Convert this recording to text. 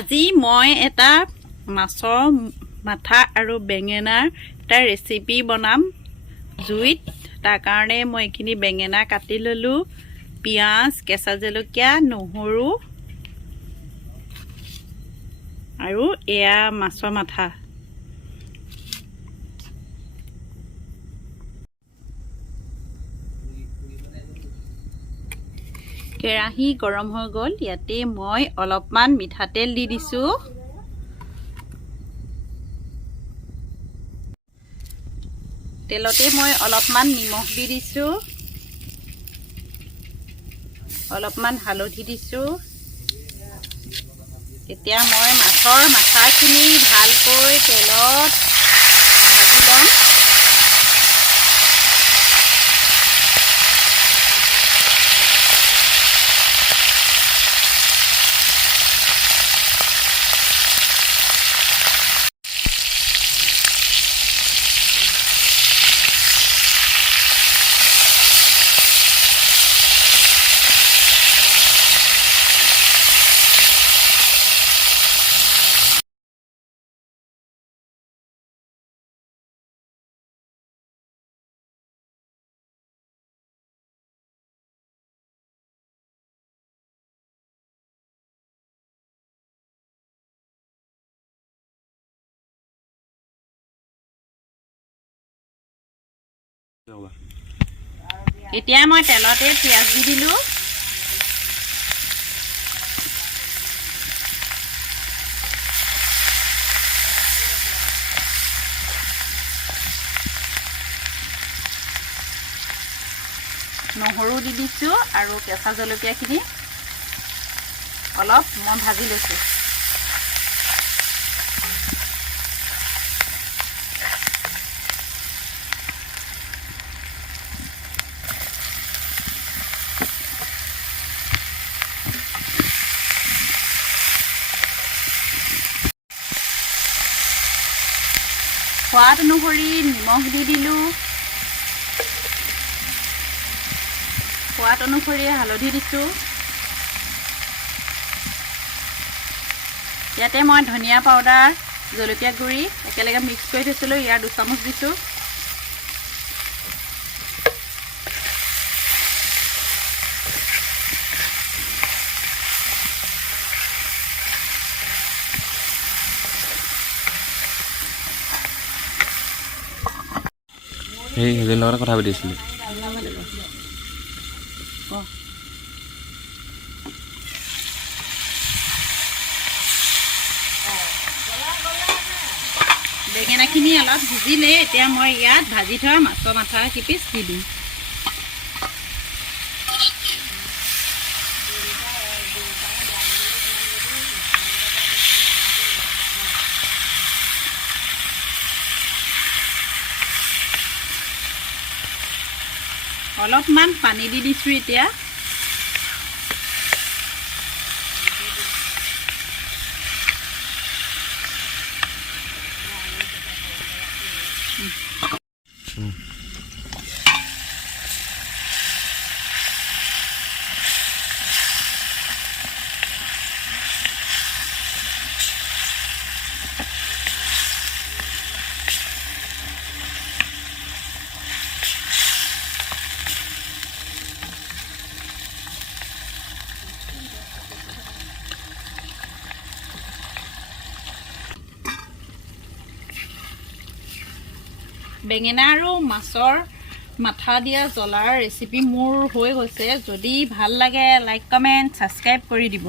আজি মই এটা মাছৰ মাথা আৰু বেঙেনাৰ এটা ৰেচিপি বনাম জুইত। তাৰ কাৰণে মই এইখিনি বেঙেনা কাটি ললো, পিঁয়াজ, কেঁচা জলকীয়া, নহৰু আৰু এয়া মাছৰ মাথা। কেৰাহী গৰম হৈ গ'ল। ইয়াতে মই অলপমান মিঠাতেল দি দিছোঁ। তেলতে মই অলপমান নিমখ দি দিছোঁ, অলপমান হালধি দিছোঁ। এতিয়া মই মাছৰ মাথাখিনি ভালকৈ তেলত ভাজি ল'ম। এতিয়া মই তেলতে পিঁয়াজ দি দিলোঁ। নহৰু দি দিছোঁ আৰু কেঁচা জলকীয়াখিনি অলপ মই ভাজি লৈছোঁ। সোৱাদ অনুসৰি নিমখ দি দিলোঁ, সোৱাদ অনুসৰি হালধি দিছোঁ। ইয়াতে মই ধনিয়া পাউডাৰ, জলকীয়া গুড়ি একেলগে মিক্স কৰি থৈছিলোঁ, ইয়াৰ 2 চামুচ দিছোঁ। এই হেৰিৰ লগত কথা পাতিছিলোঁ। বেঙেনাখিনি অলপ ভিজিলে এতিয়া মই ইয়াত ভাজি থোৱা মাছৰ মাথা কিপিচ দি দিম। অলপমান পানী দি দিছোঁ এতিয়া। বেঙেনা আৰু মাছৰ মাথা দিয়া জ্বলাৰ ৰেচিপি মোৰ হৈ গৈছে। যদি ভাল লাগে লাইক, কমেণ্ট, ছাবস্ক্ৰাইব কৰি দিব।